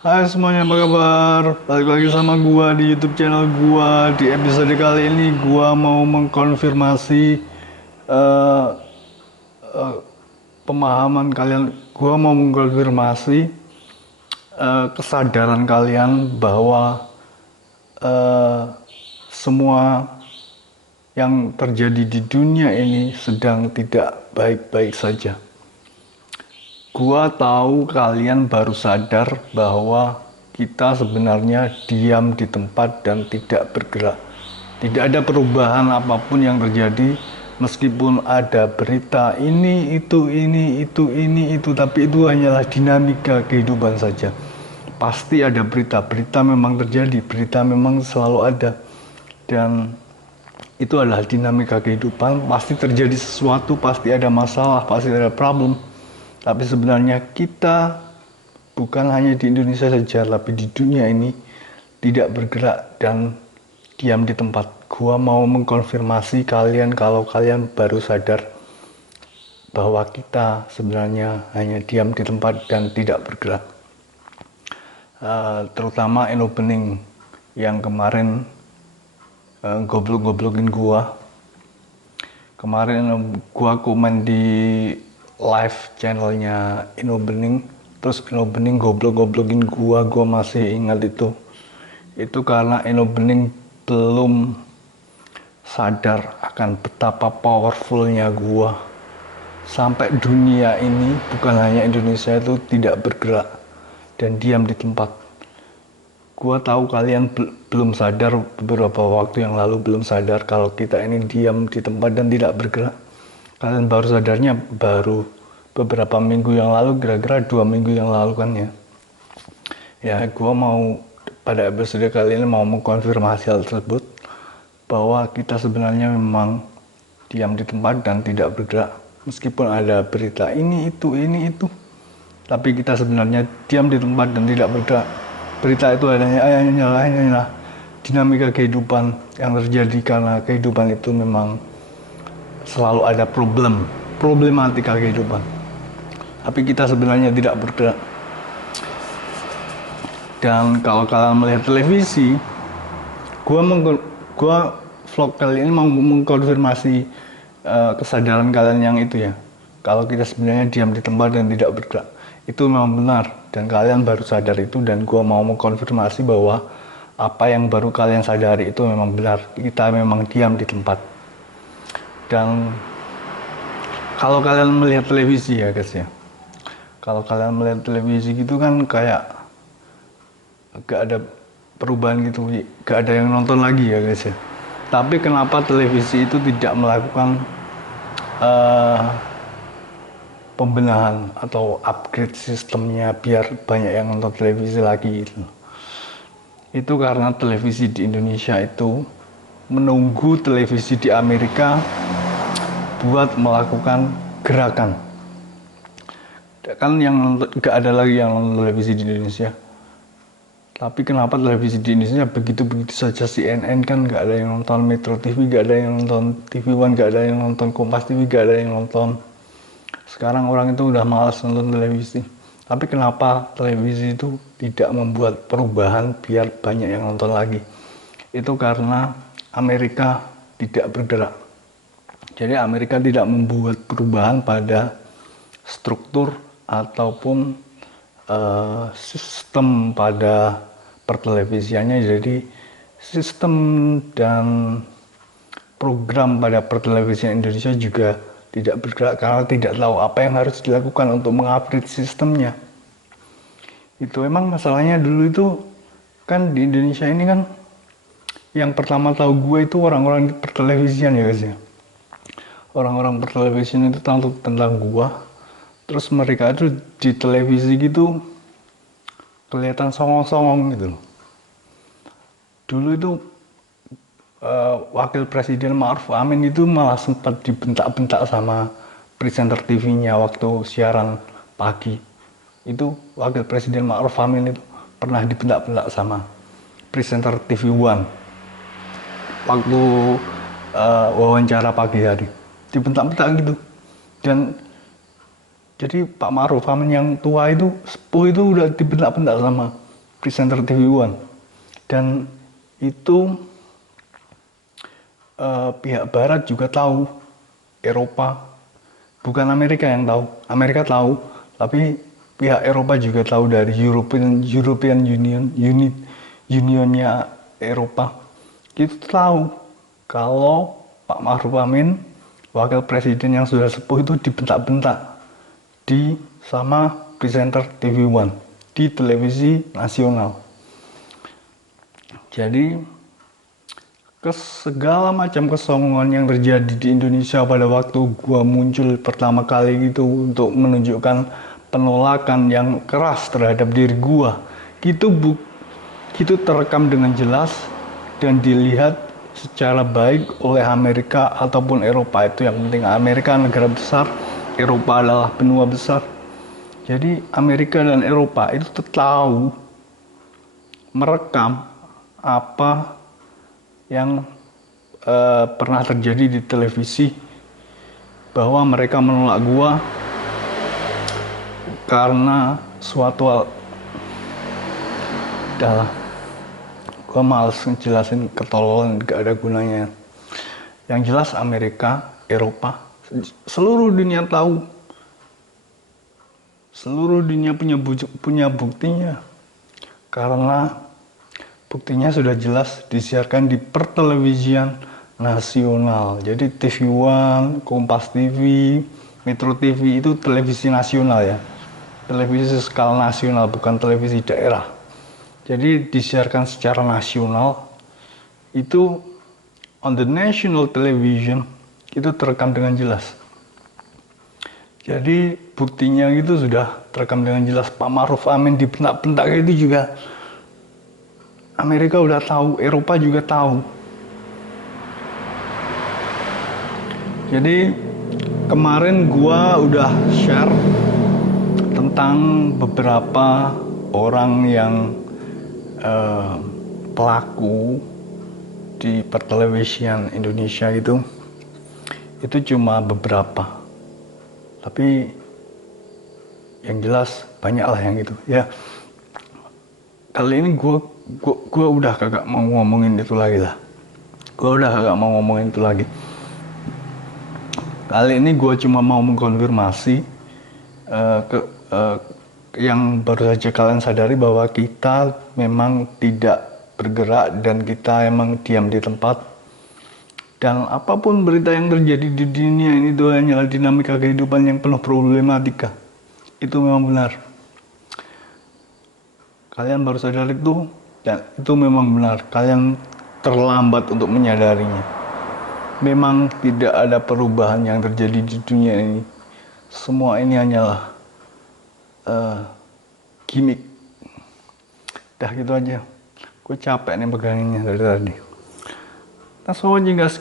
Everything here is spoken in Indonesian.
Hai semuanya, apa kabar? Balik lagi sama gua di YouTube channel gua. Di episode kali ini gua mau mengkonfirmasi eh, pemahaman kalian. Gua mau mengkonfirmasi kesadaran kalian bahwa eh, semua yang terjadi di dunia ini sedang tidak baik-baik saja. Gua tahu kalian baru sadar bahwa kita sebenarnya diam di tempat dan tidak bergerak. Tidak ada perubahan apapun yang terjadi meskipun ada berita ini itu, tapi itu hanyalah dinamika kehidupan saja. Pasti ada berita memang terjadi, berita memang selalu ada. Dan itu adalah dinamika kehidupan, pasti terjadi sesuatu, pasti ada masalah, pasti ada problem. Tapi sebenarnya kita bukan hanya di Indonesia saja, tapi di dunia ini tidak bergerak dan diam di tempat. Gua mau mengkonfirmasi kalian kalau kalian baru sadar bahwa kita sebenarnya hanya diam di tempat dan tidak bergerak. Terutama in opening yang kemarin goblok-goblokin gua. Kemarin gua komen di live channelnya Inobening, terus Inobening goblok-goblokin gua masih ingat itu karena Inobening belum sadar akan betapa powerfulnya gua. Sampai dunia ini, bukan hanya Indonesia, itu tidak bergerak dan diam di tempat. Gua tahu kalian belum sadar, beberapa waktu yang lalu belum sadar kalau kita ini diam di tempat dan tidak bergerak. Kalian baru sadarnya baru beberapa minggu yang lalu, kira-kira 2 minggu yang lalu kan ya. Ya, gue mau pada episode kali ini mau mengkonfirmasi hal tersebut, bahwa kita sebenarnya memang diam di tempat dan tidak bergerak. Meskipun ada berita ini itu, tapi kita sebenarnya diam di tempat dan tidak bergerak. Berita itu hanyalah dinamika kehidupan yang terjadi karena kehidupan itu memang selalu ada problematika kehidupan. Tapi kita sebenarnya tidak bergerak. Dan kalau kalian melihat televisi, gua vlog kali ini mau mengkonfirmasi kesadaran kalian yang itu ya. Kalau kita sebenarnya diam di tempat dan tidak bergerak, itu memang benar. Dan kalian baru sadar itu, dan gua mau mengkonfirmasi bahwa apa yang baru kalian sadari itu memang benar. Kita memang diam di tempat. Dan kalau kalian melihat televisi ya guys ya, kalau kalian melihat televisi gitu kan kayak gak ada perubahan gitu, gak ada yang nonton lagi ya guys ya. Tapi kenapa televisi itu tidak melakukan pembenahan atau upgrade sistemnya biar banyak yang nonton televisi lagi gitu. Itu karena televisi di Indonesia itu menunggu televisi di Amerika buat melakukan gerakan. Kan yang nonton, gak ada lagi yang nonton televisi di Indonesia. Tapi kenapa televisi di Indonesia begitu-begitu saja? CNN kan gak ada yang nonton, Metro TV gak ada yang nonton, TV One gak ada yang nonton, Kompas TV gak ada yang nonton. Sekarang orang itu udah malas nonton televisi. Tapi kenapa televisi itu tidak membuat perubahan biar banyak yang nonton lagi? Itu karena Amerika tidak bergerak. Jadi Amerika tidak membuat perubahan pada struktur ataupun sistem pada pertelevisiannya. Jadi sistem dan program pada pertelevisian Indonesia juga tidak bergerak karena tidak tahu apa yang harus dilakukan untuk mengupgrade sistemnya. Itu emang masalahnya dulu itu kan di Indonesia ini kan yang pertama tahu gue itu orang-orang di pertelevisian ya guys ya. Orang-orang pertelevisian itu tahu tentang gua, terus mereka itu di televisi gitu kelihatan songong-songong gitu loh. Dulu itu wakil presiden Ma'ruf Amin itu malah sempat dibentak-bentak sama presenter TV-nya waktu siaran pagi. Itu wakil presiden Ma'ruf Amin itu pernah dibentak-bentak sama presenter TV One waktu wawancara pagi hari, dibentak-bentak gitu. Dan jadi Pak Ma'ruf Amin yang tua itu, sepuh itu udah dibentak-bentak sama presenter TV One. Dan itu pihak Barat juga tahu, Eropa, bukan Amerika yang tahu. Amerika tahu, tapi pihak Eropa juga tahu dari European Unionnya Eropa. Itu tahu kalau Pak Ma'ruf Amin, wakil presiden yang sudah sepuh itu dibentak-bentak sama presenter TV One di televisi nasional. Jadi segala macam kesongongan yang terjadi di Indonesia pada waktu gua muncul pertama kali gitu untuk menunjukkan penolakan yang keras terhadap diri gua, itu terekam dengan jelas dan dilihat secara baik oleh Amerika ataupun Eropa. Itu yang penting. Amerika negara besar, Eropa adalah benua besar. Jadi Amerika dan Eropa itu tahu, merekam apa yang pernah terjadi di televisi, bahwa mereka menolak gua karena suatu hal. Dah, gua males ngejelasin ketololan, gak ada gunanya. Yang jelas Amerika, Eropa, seluruh dunia tahu, seluruh dunia punya buktinya, karena buktinya sudah jelas disiarkan di pertelevisian nasional. Jadi TV One, Kompas TV, Metro TV itu televisi nasional ya, televisi skala nasional, bukan televisi daerah. Jadi disiarkan secara nasional, itu on the national television, itu terekam dengan jelas. Jadi buktinya itu sudah terekam dengan jelas. Pak Ma'ruf Amin dibentak-bentak itu juga Amerika udah tahu, Eropa juga tahu. Jadi kemarin gua udah share tentang beberapa orang yang pelaku di pertelevisian Indonesia itu cuma beberapa, tapi yang jelas banyak lah yang gitu ya. Kali ini gue udah kagak mau ngomongin itu lagi lah. Kali ini gue cuma mau mengkonfirmasi yang baru saja kalian sadari, bahwa kita memang tidak bergerak dan kita emang diam di tempat. Dan apapun berita yang terjadi di dunia ini itu hanyalah dinamika kehidupan yang penuh problematika. Itu memang benar. Kalian baru sadar itu, dan itu memang benar. Kalian terlambat untuk menyadarinya. Memang tidak ada perubahan yang terjadi di dunia ini. Semua ini hanyalah gimmick. Dah gitu aja. Gue capek nih peganginnya dari tadi. Nah, so guys,